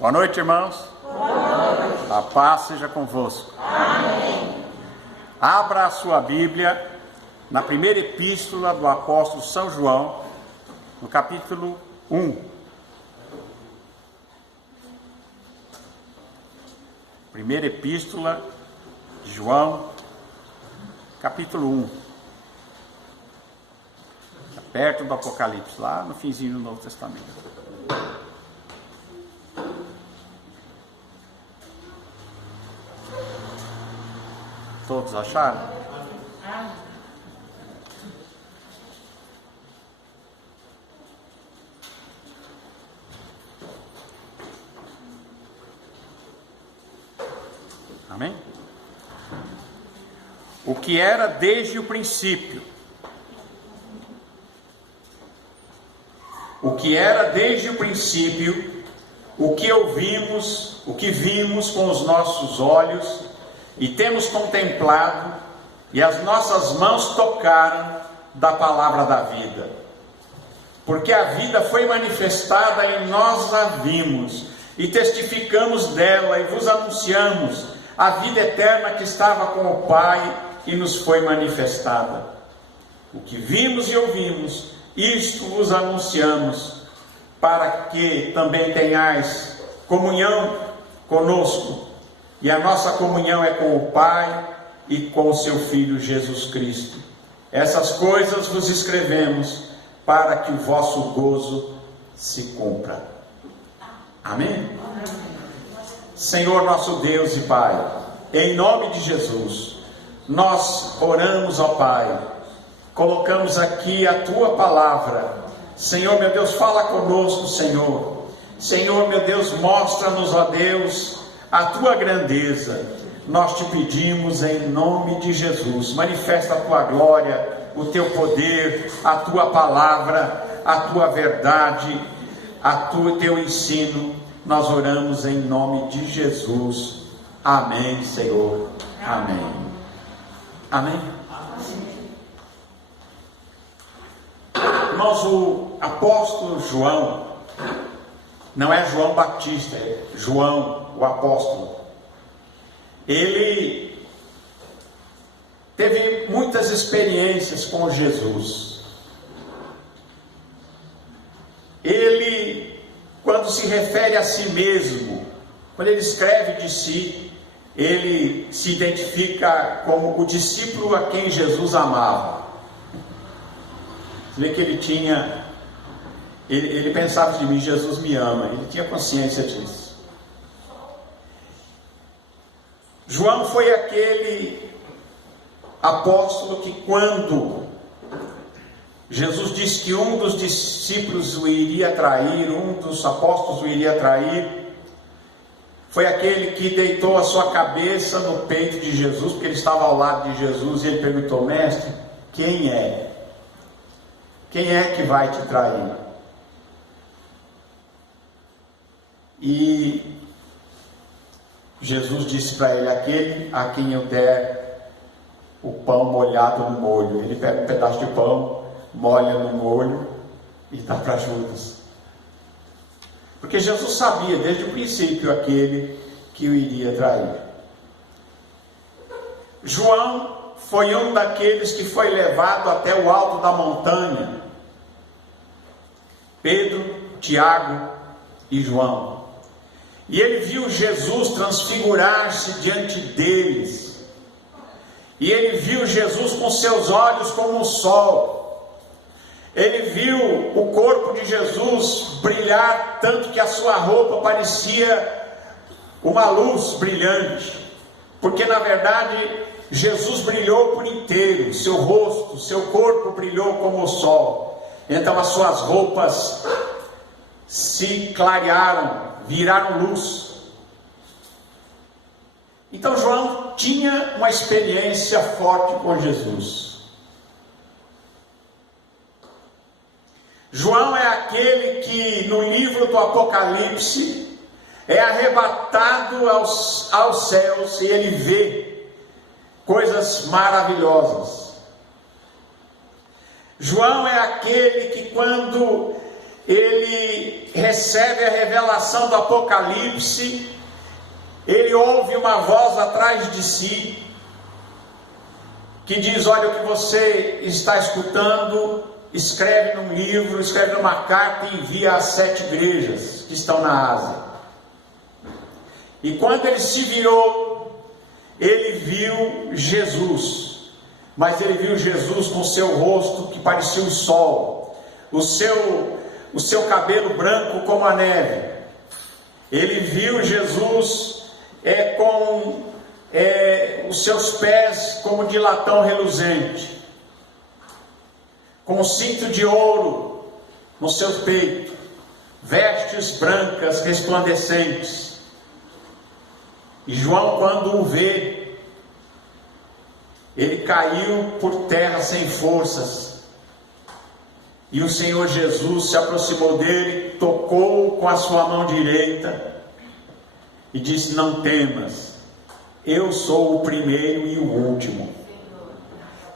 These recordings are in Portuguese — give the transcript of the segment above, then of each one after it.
Boa noite, irmãos. Boa noite. A paz seja convosco. Amém. Abra a sua Bíblia na primeira epístola do apóstolo São João, no capítulo 1. Primeira epístola de João, capítulo 1. Perto do Apocalipse, lá no finzinho do Novo Testamento. Todos acharam? Amém? O que era desde o princípio. O que era desde o princípio, o que ouvimos, o que vimos com os nossos olhos e temos contemplado, e as nossas mãos tocaram da palavra da vida. Porque a vida foi manifestada e nós a vimos, e testificamos dela e vos anunciamos a vida eterna que estava com o Pai e nos foi manifestada. O que vimos e ouvimos, isto vos anunciamos, para que também tenhais comunhão conosco. E a nossa comunhão é com o Pai e com o seu Filho Jesus Cristo. Essas coisas vos escrevemos para que o vosso gozo se cumpra. Amém? Senhor nosso Deus e Pai, em nome de Jesus, nós oramos ao Pai, colocamos aqui a Tua palavra. Senhor meu Deus, fala conosco, Senhor. Senhor meu Deus, mostra-nos, ó Deus, a Tua grandeza. Nós te pedimos em nome de Jesus, manifesta a Tua glória, o Teu poder, a Tua palavra, a Tua verdade, o Teu ensino. Nós oramos em nome de Jesus. Amém, Senhor. Amém. Amém. Irmãos, o apóstolo João, não é João Batista, é João, o apóstolo. Ele teve muitas experiências com Jesus. Ele, quando se refere a si mesmo, quando ele escreve de si, ele se identifica como o discípulo a quem Jesus amava. Você vê que ele tinha... Ele pensava de mim, Jesus me ama. Ele tinha consciência disso. João foi aquele apóstolo que, quando Jesus disse que um dos discípulos o iria trair, um dos apóstolos o iria trair, foi aquele que deitou a sua cabeça no peito de Jesus, porque ele estava ao lado de Jesus, e ele perguntou: mestre, quem é? Quem é que vai te trair? E Jesus disse para ele: aquele a quem eu der o pão molhado no molho. Ele pega um pedaço de pão, molha no molho e dá para Judas. Porque Jesus sabia desde o princípio aquele que o iria trair. João foi um daqueles que foi levado até o alto da montanha. Pedro, Tiago e João. E ele viu Jesus transfigurar-se diante deles. E ele viu Jesus com seus olhos como o sol. Ele viu o corpo de Jesus brilhar, tanto que a sua roupa parecia uma luz brilhante. Porque na verdade Jesus brilhou por inteiro. Seu rosto, seu corpo brilhou como o sol. Então as suas roupas se clarearam, viraram luz. Então João tinha uma experiência forte com Jesus. João é aquele que no livro do Apocalipse é arrebatado aos céus e ele vê coisas maravilhosas. João é aquele que, quando ele recebe a revelação do Apocalipse, ele ouve uma voz atrás de si, que diz: olha, o que você está escutando, escreve num livro, escreve numa carta e envia às 7 igrejas que estão na Ásia. E quando ele se virou, ele viu Jesus, mas ele viu Jesus com seu rosto que parecia um sol, o seu cabelo branco como a neve. Ele viu Jesus com os seus pés como de latão reluzente, com um cinto de ouro no seu peito, vestes brancas resplandecentes. E João, quando o vê, ele caiu por terra sem forças. E o Senhor Jesus se aproximou dele, tocou com a sua mão direita e disse: não temas, eu sou o primeiro e o último.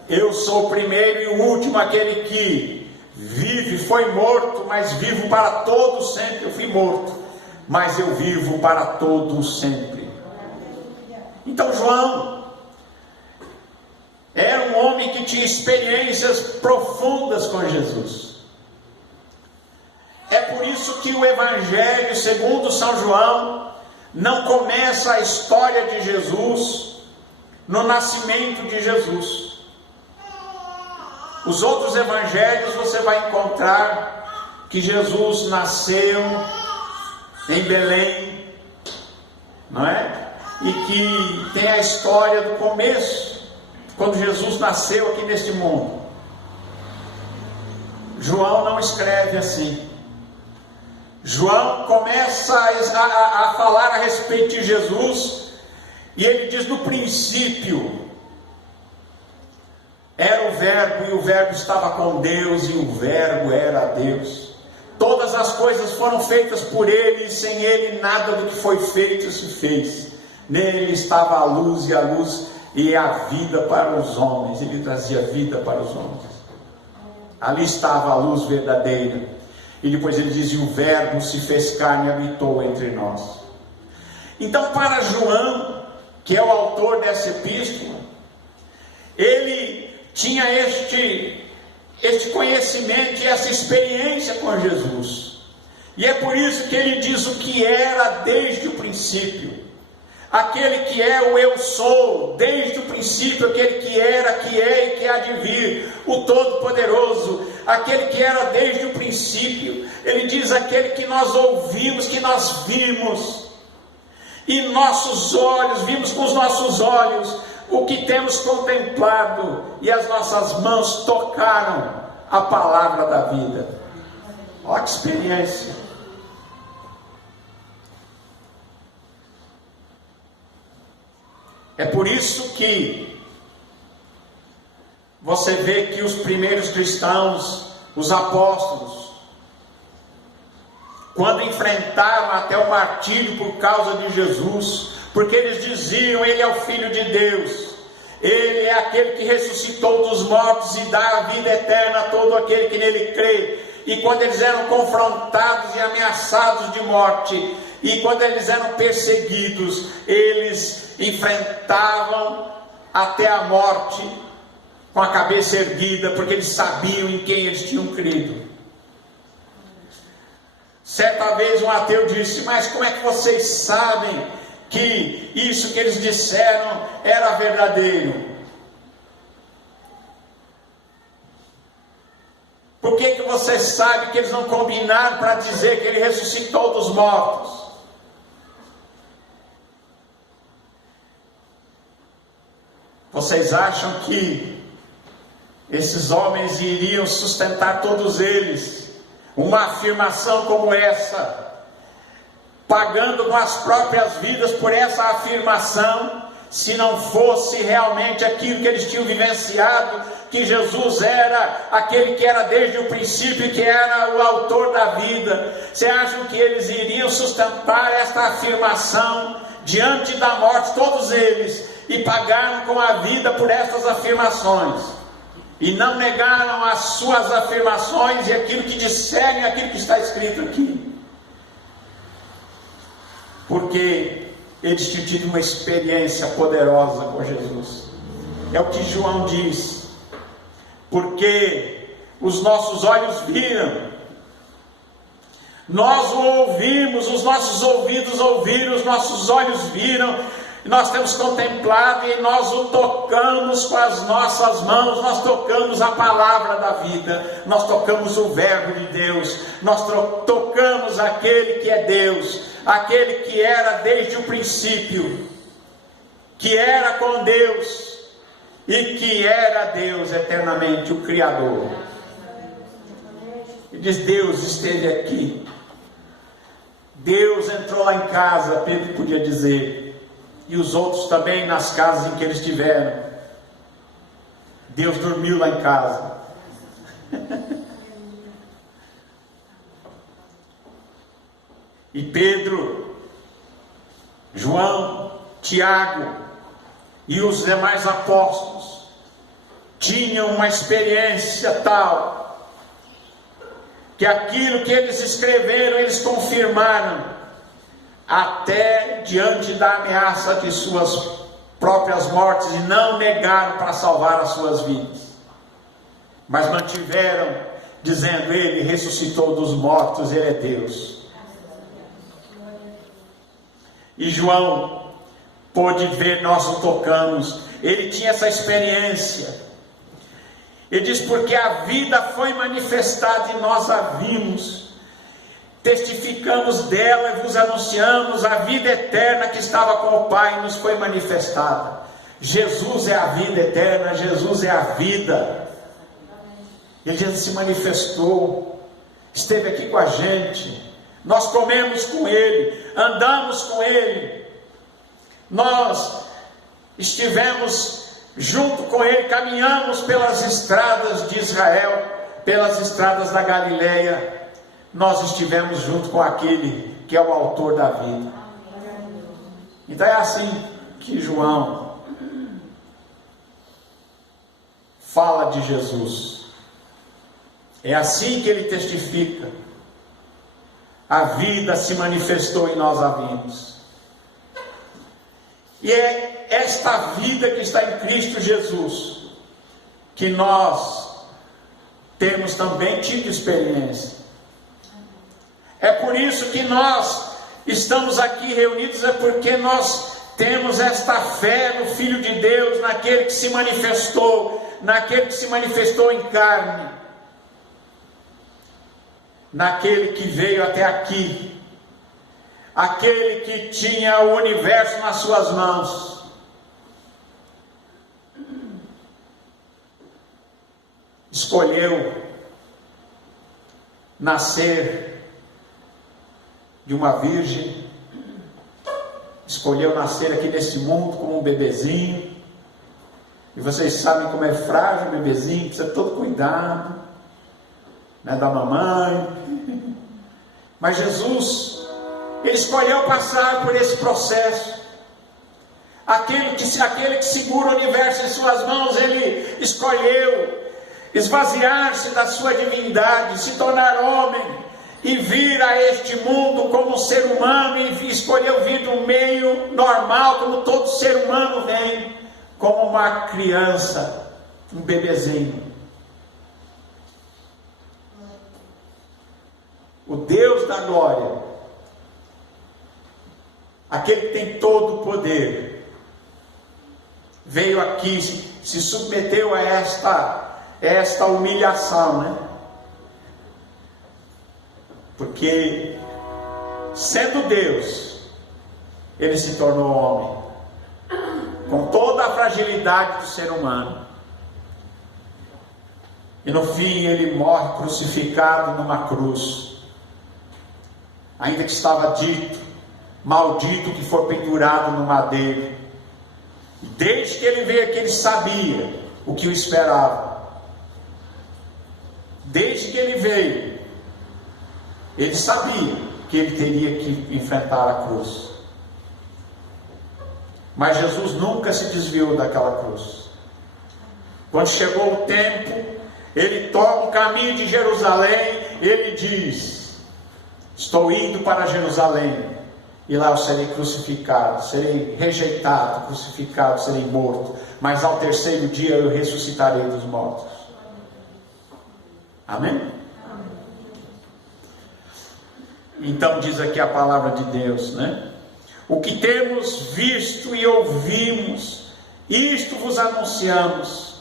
Eu sou o primeiro e o último, aquele que vive, foi morto, mas vivo para todo sempre. Eu fui morto, mas eu vivo para todo sempre. Então João era um homem que tinha experiências profundas com Jesus. É por isso que o Evangelho segundo São João não começa a história de Jesus no nascimento de Jesus. Os outros evangelhos você vai encontrar que Jesus nasceu em Belém, não é? E que tem a história do começo, quando Jesus nasceu aqui neste mundo. João não escreve assim. João começa a falar a respeito de Jesus, e ele diz: no princípio era o Verbo, e o Verbo estava com Deus, e o Verbo era Deus. Todas as coisas foram feitas por ele, e sem ele nada do que foi feito se fez. Nele estava a luz, e a luz e a vida para os homens. Ele trazia vida para os homens. Ali estava a luz verdadeira. E depois ele diz: e o Verbo se fez carne e habitou entre nós. Então, para João, que é o autor dessa epístola, ele tinha este conhecimento e essa experiência com Jesus. E é por isso que ele diz o que era desde o princípio. Aquele que é o eu sou, desde o princípio, aquele que era, que é e que há de vir, o Todo-Poderoso, aquele que era desde o princípio. Ele diz: aquele que nós ouvimos, que nós vimos, e nossos olhos, vimos com os nossos olhos, o que temos contemplado, e as nossas mãos tocaram a palavra da vida. Olha que experiência! É por isso que você vê que os primeiros cristãos, os apóstolos, quando enfrentaram até o martírio por causa de Jesus, porque eles diziam: ele é o Filho de Deus, ele é aquele que ressuscitou dos mortos e dá a vida eterna a todo aquele que nele crê. E quando eles eram confrontados e ameaçados de morte, e quando eles eram perseguidos, eles enfrentavam até a morte com a cabeça erguida, porque eles sabiam em quem eles tinham crido. Certa vez um ateu disse: mas como é que vocês sabem que isso que eles disseram era verdadeiro? Por que vocês sabem que eles não combinaram para dizer que ele ressuscitou dos mortos? Vocês acham que esses homens iriam sustentar, todos eles, uma afirmação como essa, pagando com as próprias vidas por essa afirmação, se não fosse realmente aquilo que eles tinham vivenciado, que Jesus era aquele que era desde o princípio, que era o autor da vida? Você acha que eles iriam sustentar esta afirmação diante da morte, todos eles, e pagaram com a vida por estas afirmações? e não negaram as suas afirmações e aquilo que disserem, aquilo que está escrito aqui. Porque eles tinham tido uma experiência poderosa com Jesus. É o que João diz. Porque os nossos olhos viram, nós o ouvimos, os nossos ouvidos ouviram, os nossos olhos viram, nós temos contemplado e nós o tocamos com as nossas mãos, nós tocamos a palavra da vida, nós tocamos o verbo de Deus, nós tocamos aquele que é Deus, aquele que era desde o princípio, que era com Deus e que era Deus eternamente, o Criador. E diz: Deus esteve aqui, Deus entrou lá em casa, Pedro podia dizer, e os outros também nas casas em que eles estiveram. Deus dormiu lá em casa. E Pedro, João, Tiago e os demais apóstolos tinham uma experiência tal que aquilo que eles escreveram, eles confirmaram até diante da ameaça de suas próprias mortes, e não negaram para salvar as suas vidas, mas mantiveram, dizendo: Ele ressuscitou dos mortos, Ele é Deus. E João pôde ver, nós o tocamos, ele tinha essa experiência. Ele diz: porque a vida foi manifestada e nós a vimos, testificamos dela e vos anunciamos a vida eterna que estava com o Pai e nos foi manifestada. Jesus é a vida eterna, Jesus é a vida. Ele se manifestou, esteve aqui com a gente, nós comemos com Ele, andamos com Ele, nós estivemos junto com Ele, caminhamos pelas estradas de Israel, pelas estradas da Galileia, nós estivemos junto com aquele que é o autor da vida. Então é assim que João fala de Jesus, é assim que ele testifica: a vida se manifestou e nós a vimos. E é esta vida que está em Cristo Jesus que nós temos também tido experiência. É por isso que nós estamos aqui reunidos, é porque nós temos esta fé no Filho de Deus, naquele que se manifestou, em carne, naquele que veio até aqui, aquele que tinha o universo nas suas mãos. Escolheu nascer de uma virgem, escolheu nascer aqui nesse mundo como um bebezinho, e vocês sabem como é frágil o bebezinho, precisa de todo cuidado, né, da mamãe. Mas Jesus, Ele escolheu passar por esse processo. Aquele que segura o universo em suas mãos, Ele escolheu esvaziar-se da sua divindade, se tornar homem, e vir a este mundo como um ser humano, e escolheu vir do meio normal, como todo ser humano vem, como uma criança, um bebezinho. O Deus da glória, aquele que tem todo o poder, veio aqui, se submeteu a esta humilhação, né? Porque, sendo Deus, Ele se tornou homem, com toda a fragilidade do ser humano. E no fim Ele morre crucificado numa cruz. Ainda que estava dito: maldito que for pendurado no madeiro. E desde que Ele veio aqui, Ele sabia o que o esperava. Desde que Ele veio, Ele sabia que Ele teria que enfrentar a cruz. Mas Jesus nunca se desviou daquela cruz, Quando chegou o tempo, ele toma o caminho de Jerusalém, ele diz: estou indo para Jerusalém, e lá eu serei crucificado, serei rejeitado, crucificado, serei morto, mas ao terceiro dia eu ressuscitarei dos mortos. Amém? Então diz aqui a palavra de Deus, né? O que temos visto e ouvimos, isto vos anunciamos,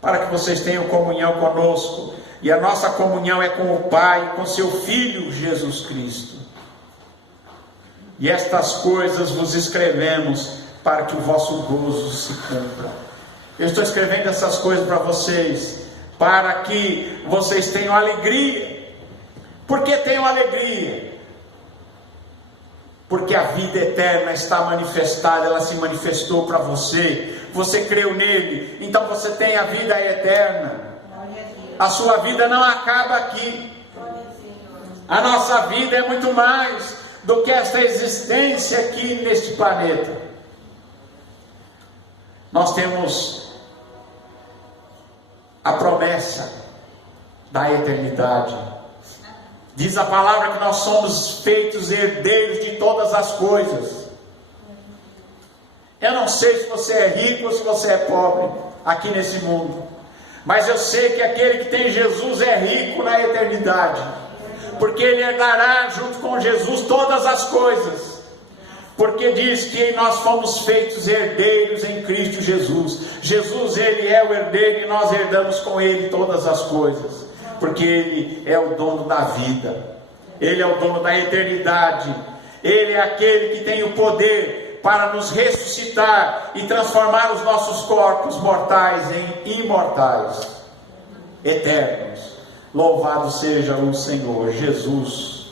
para que vocês tenham comunhão conosco, e a nossa comunhão é com o Pai, com seu Filho Jesus Cristo. E estas coisas vos escrevemos, para que o vosso gozo se cumpra. Eu estou escrevendo essas coisas para vocês, para que vocês tenham alegria. Por que tenham alegria? Porque a vida eterna está manifestada, ela se manifestou para você, você creu nele, então você tem a vida eterna. A sua vida não acaba aqui. A nossa vida é muito mais do que esta existência aqui neste planeta. Nós temos a promessa da eternidade. Diz a palavra que nós somos feitos herdeiros de todas as coisas. Eu não sei se você é rico ou se você é pobre aqui nesse mundo, mas eu sei que aquele que tem Jesus é rico na eternidade, porque ele herdará junto com Jesus todas as coisas, porque diz que nós fomos feitos herdeiros em Cristo Jesus. Jesus, ele é o herdeiro, e nós herdamos com ele todas as coisas, porque ele é o dono da vida, ele é o dono da eternidade, ele é aquele que tem o poder para nos ressuscitar e transformar os nossos corpos mortais em imortais, eternos. Louvado seja o Senhor Jesus.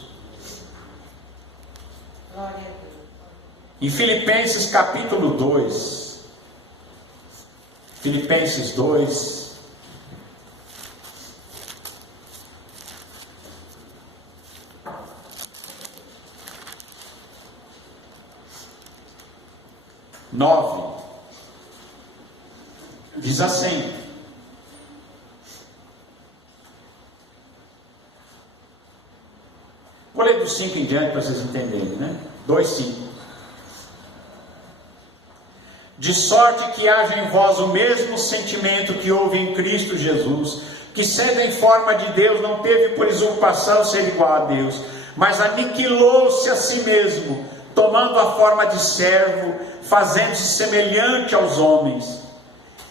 Em Filipenses capítulo 2, Filipenses 2, diz assim: vou ler do 5 em diante para vocês entenderem, né? 2:5. De sorte que haja em vós o mesmo sentimento que houve em Cristo Jesus, que sendo em forma de Deus, não teve por usurpação ser igual a Deus, mas aniquilou-se a si mesmo, tomando a forma de servo, fazendo-se semelhante aos homens,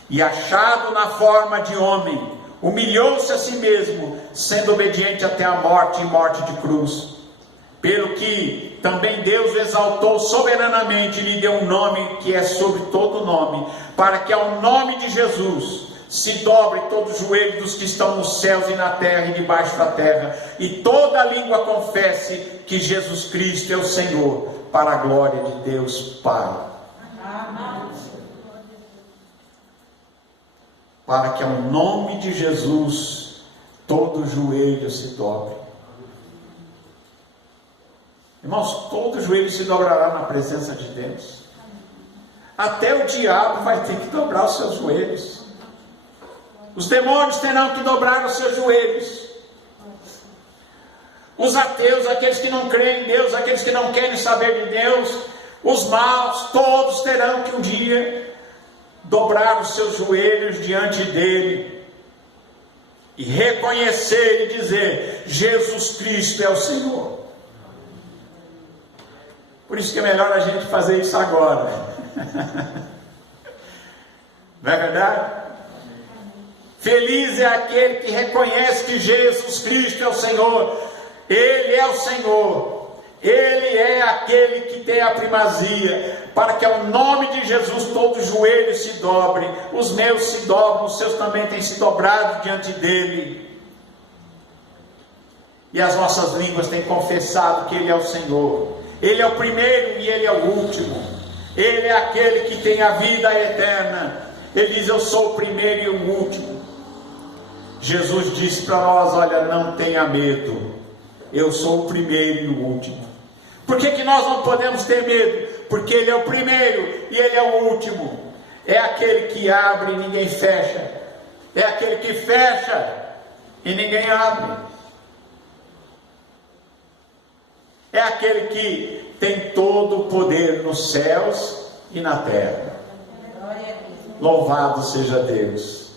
e achado na forma de homem, humilhou-se a si mesmo, sendo obediente até a morte e morte de cruz. Pelo que também Deus o exaltou soberanamente e lhe deu um nome que é sobre todo nome, para que ao nome de Jesus se dobre todo o joelho dos que estão nos céus e na terra e debaixo da terra, e toda língua confesse que Jesus Cristo é o Senhor, para a glória de Deus Pai. Para que ao nome de Jesus todo o joelho se dobre. Irmãos, todo joelho se dobrará na presença de Deus. Até o diabo vai ter que dobrar os seus joelhos. Os demônios terão que dobrar os seus joelhos. Os ateus, aqueles que não creem em Deus, aqueles que não querem saber de Deus, os maus, todos terão que um dia dobrar os seus joelhos diante dele e reconhecer e dizer: Jesus Cristo é o Senhor. Por isso que é melhor a gente fazer isso agora. Não é verdade? Feliz é aquele que reconhece que Jesus Cristo é o Senhor. Ele é o Senhor. Ele é aquele que tem a primazia. Para que ao nome de Jesus todo joelho se dobre. Os meus se dobram, os seus também têm se dobrado diante dele. E as nossas línguas têm confessado que Ele é o Senhor. Ele é o primeiro e Ele é o último. Ele é aquele que tem a vida eterna. Ele diz: eu sou o primeiro e o último. Jesus disse para nós: olha, não tenha medo, eu sou o primeiro e o último. Por que nós não podemos ter medo? Porque Ele é o primeiro e Ele é o último. É aquele que abre e ninguém fecha. É aquele que fecha e ninguém abre. É aquele que tem todo o poder nos céus e na terra. Louvado seja Deus.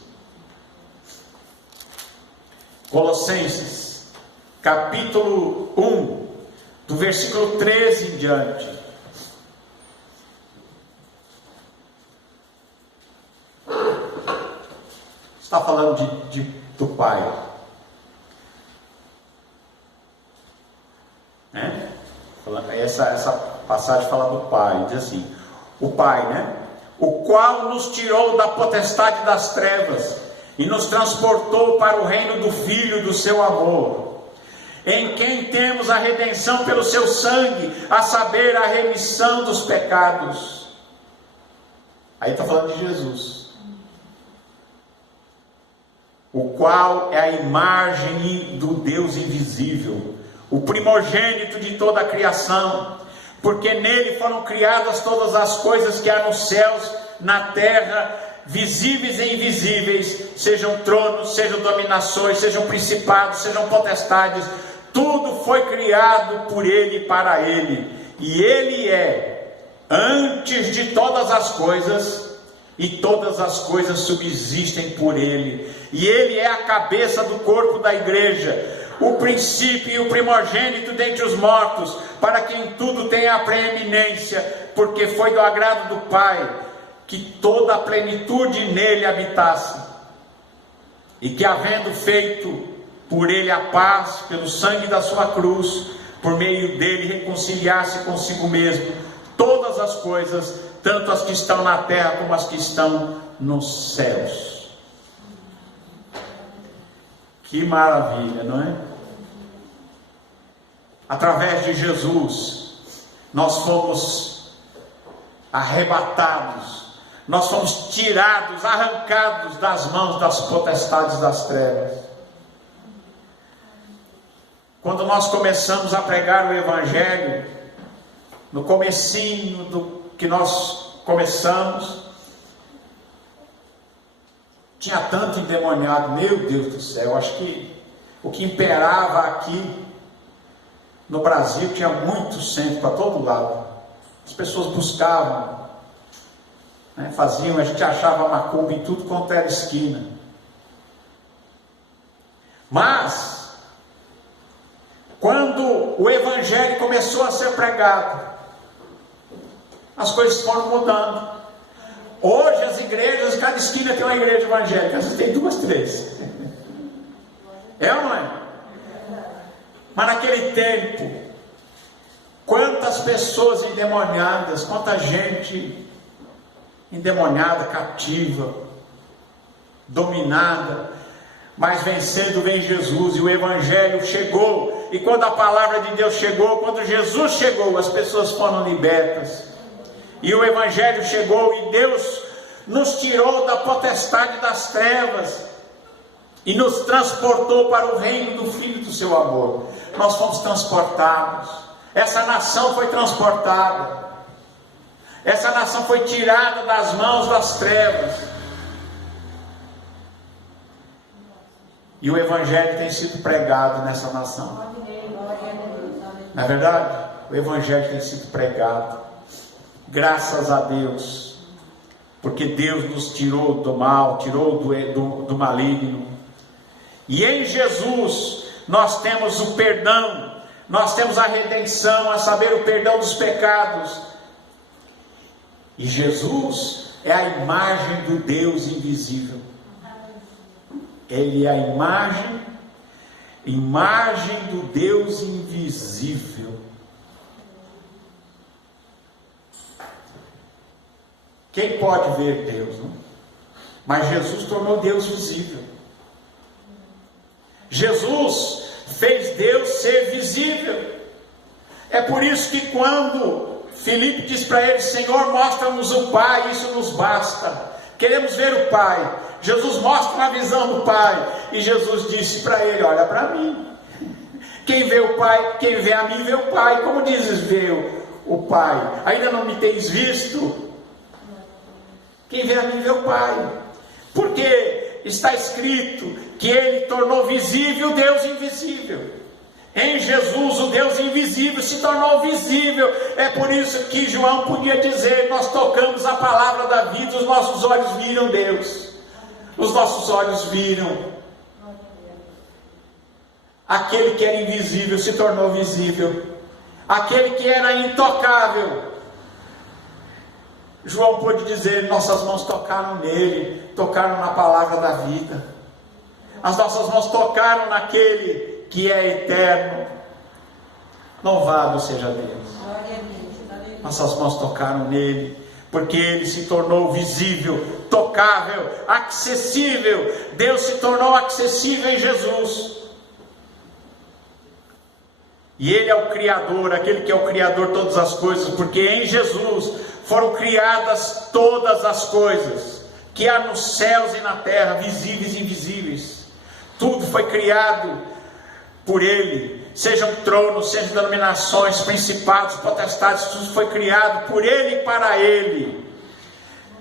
Colossenses, capítulo 1, do versículo 13 em diante. Está falando do Pai. Essa passagem fala do Pai. Diz assim: o Pai, né? O qual nos tirou da potestade das trevas e nos transportou para o reino do Filho do seu amor, em quem temos a redenção pelo seu sangue, a saber, a remissão dos pecados. Aí está falando de Jesus. O qual é a imagem do Deus invisível, o primogênito de toda a criação, porque nele foram criadas todas as coisas que há nos céus, na terra, visíveis e invisíveis, sejam tronos, sejam dominações, sejam principados, sejam potestades, tudo foi criado por ele e para ele, e ele é antes de todas as coisas, e todas as coisas subsistem por ele, e ele é a cabeça do corpo da igreja, o princípio e o primogênito dentre os mortos, para que em tudo tenha a preeminência, porque foi do agrado do Pai que toda a plenitude nele habitasse, e que havendo feito por ele a paz, pelo sangue da sua cruz, por meio dele reconciliasse consigo mesmo todas as coisas, tanto as que estão na terra como as que estão nos céus. Que maravilha, não é? Através de Jesus, nós fomos arrebatados, nós fomos tirados, arrancados das mãos das potestades das trevas. Quando nós começamos a pregar o Evangelho, no comecinho do que nós começamos, tinha tanto endemoniado, meu Deus do céu, acho que o que imperava aqui no Brasil tinha muito centro para todo lado. As pessoas buscavam, né, faziam, a gente achava macumba em tudo quanto era esquina. Mas, quando o Evangelho começou a ser pregado, as coisas foram mudando. Hoje as igrejas, cada esquina tem uma igreja evangélica, às vezes tem 2, 3. É ou não é? Mas naquele tempo, quantas pessoas endemoniadas, quanta gente endemoniada, cativa, dominada, mas vencendo vem Jesus, e o Evangelho chegou, e quando a palavra de Deus chegou, quando Jesus chegou, as pessoas foram libertas, e o Evangelho chegou, e Deus nos tirou da potestade das trevas, e nos transportou para o reino do Filho do seu amor. Nós fomos transportados, essa nação foi transportada, essa nação foi tirada das mãos das trevas, e o Evangelho tem sido pregado nessa nação. Na verdade, o Evangelho tem sido pregado, graças a Deus, porque Deus nos tirou do mal, tirou do maligno, e em Jesus nós temos o perdão, nós temos a redenção, a saber, o perdão dos pecados, e Jesus é a imagem do Deus invisível. Ele é a imagem do Deus invisível. Quem pode ver Deus, não? Mas Jesus tornou Deus visível. Jesus fez Deus ser visível. É por isso que quando Filipe diz para ele: Senhor, mostra-nos o Pai, isso nos basta. Queremos ver o Pai. Jesus mostra uma visão do Pai, e Jesus disse para ele: olha para mim. Quem vê o Pai, quem vê a mim, vê o Pai. Como dizes ver o Pai? Ainda não me tens visto? Quem vê a mim vê o Pai. Porque está escrito que Ele tornou visível o Deus invisível. Em Jesus, o Deus invisível se tornou visível. É por isso que João podia dizer: nós tocamos a palavra da vida, os nossos olhos viram Deus. Os nossos olhos viram. Aquele que era invisível se tornou visível. Aquele que era intocável, João pôde dizer: nossas mãos tocaram nele, tocaram na palavra da vida. As nossas mãos tocaram naquele que é eterno. Louvado seja Deus. Nossas mãos tocaram nele, porque ele se tornou visível, tocável, acessível. Deus se tornou acessível em Jesus. E Ele é o Criador, aquele que é o Criador de todas as coisas, porque em Jesus foram criadas todas as coisas, que há nos céus e na terra, visíveis e invisíveis. Tudo foi criado por Ele, sejam tronos, sejam denominações, principados, potestades, tudo foi criado por Ele e para Ele.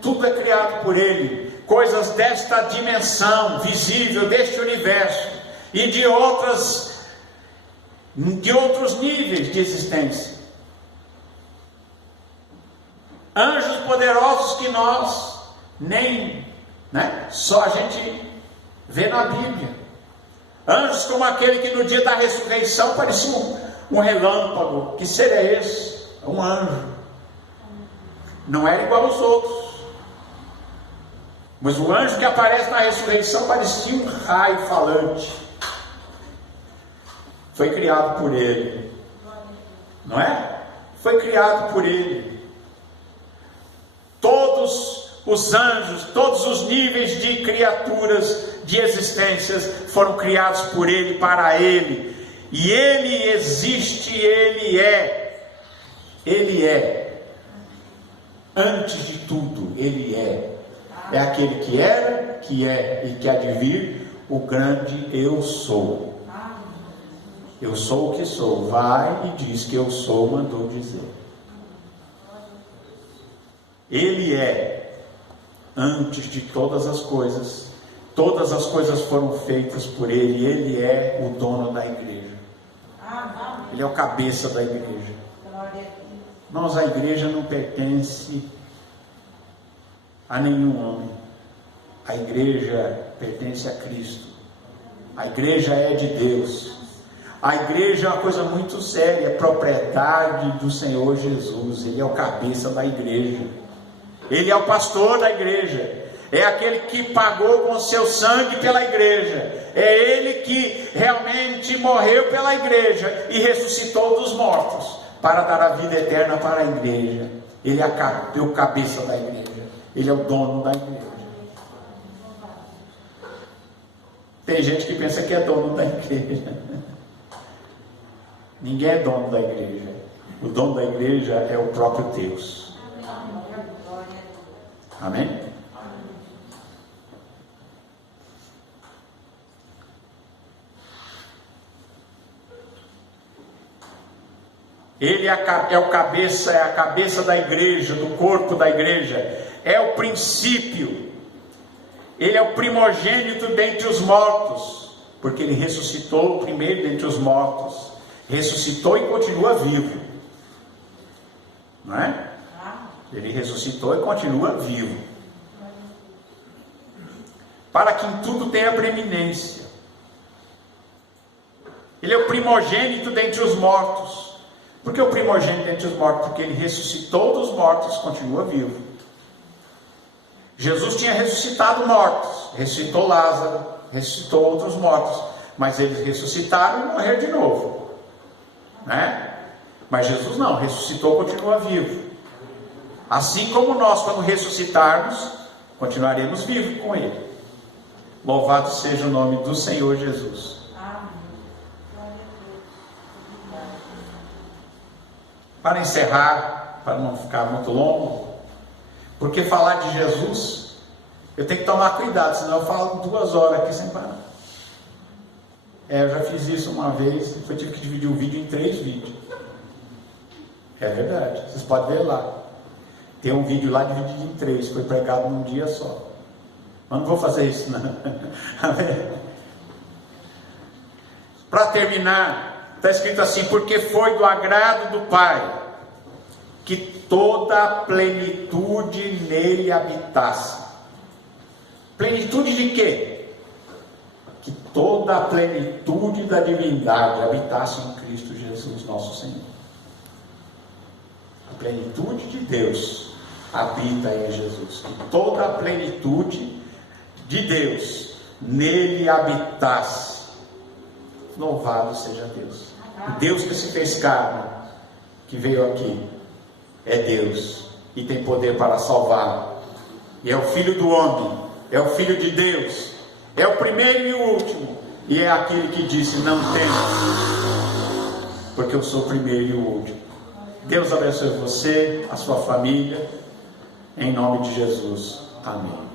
Tudo é criado por Ele. Coisas desta dimensão visível, deste universo, e de outros níveis de existência. Anjos poderosos que nós nem, só a gente vê na Bíblia. Anjos como aquele que no dia da ressurreição parecia um relâmpago. Que ser é esse? É um anjo. Não era igual aos outros. Mas o anjo que aparece na ressurreição parecia um raio falante. Foi criado por Ele. Não é? Foi criado por Ele. Todos os anjos, todos os níveis de criaturas, de existências, foram criados por Ele, para Ele. E Ele existe, Ele é. Ele é. Antes de tudo, Ele é. É aquele que era, que é e que há de vir, o grande Eu Sou. Eu sou o que sou. Vai e diz que eu sou, mandou dizer. Ele é antes de todas as coisas. Todas as coisas foram feitas por Ele. Ele é o dono da igreja. Ele é o cabeça da igreja. Irmãos, a igreja não pertence a nenhum homem. A igreja pertence a Cristo. A igreja é de Deus. A igreja é uma coisa muito séria, é propriedade do Senhor Jesus. Ele é o cabeça da igreja. Ele é o pastor da igreja. É aquele que pagou com o seu sangue pela igreja. É Ele que realmente morreu pela igreja e ressuscitou dos mortos para dar a vida eterna para a igreja. Ele é o cabeça da igreja. Ele é o dono da igreja. Tem gente que pensa que é dono da igreja. Ninguém é dono da igreja. O dono da igreja é o próprio Deus. Amém? Ele é o cabeça, é a cabeça da igreja, do corpo da igreja. É o princípio. Ele é o primogênito dentre os mortos, porque Ele ressuscitou primeiro dentre os mortos. Ressuscitou e continua vivo. Não é? Ele ressuscitou e continua vivo. Para que em tudo tenha preeminência. Ele é o primogênito dentre os mortos. Por que o primogênito dentre os mortos? Porque Ele ressuscitou dos mortos e continua vivo. Jesus tinha ressuscitado mortos. Ressuscitou Lázaro, ressuscitou outros mortos. Mas eles ressuscitaram e morreram de novo. Mas Jesus não, ressuscitou, continua vivo. Assim como nós, quando ressuscitarmos, continuaremos vivos com Ele. Louvado seja o nome do Senhor Jesus. Para encerrar, para não ficar muito longo, porque falar de Jesus, eu tenho que tomar cuidado, senão eu falo 2 horas aqui sem parar. Eu já fiz isso uma vez, eu tive que dividir o vídeo em 3 vídeos. É verdade, vocês podem ver lá. Tem um vídeo lá dividido em 3, foi pregado num dia só. Mas não vou fazer isso não. Para terminar, está escrito assim: porque foi do agrado do Pai que toda a plenitude nele habitasse. Plenitude de quê? Que toda a plenitude da divindade habitasse em Cristo Jesus, nosso Senhor. A plenitude de Deus habita em Jesus. Que toda a plenitude de Deus nele habitasse. Louvado seja Deus. O Deus que se fez carne, que veio aqui, é Deus e tem poder para salvar. E é o Filho do homem, é o Filho de Deus, é o primeiro e o último, e é aquele que disse: não temas, porque eu sou o primeiro e o último. Deus abençoe você, a sua família, em nome de Jesus. Amém.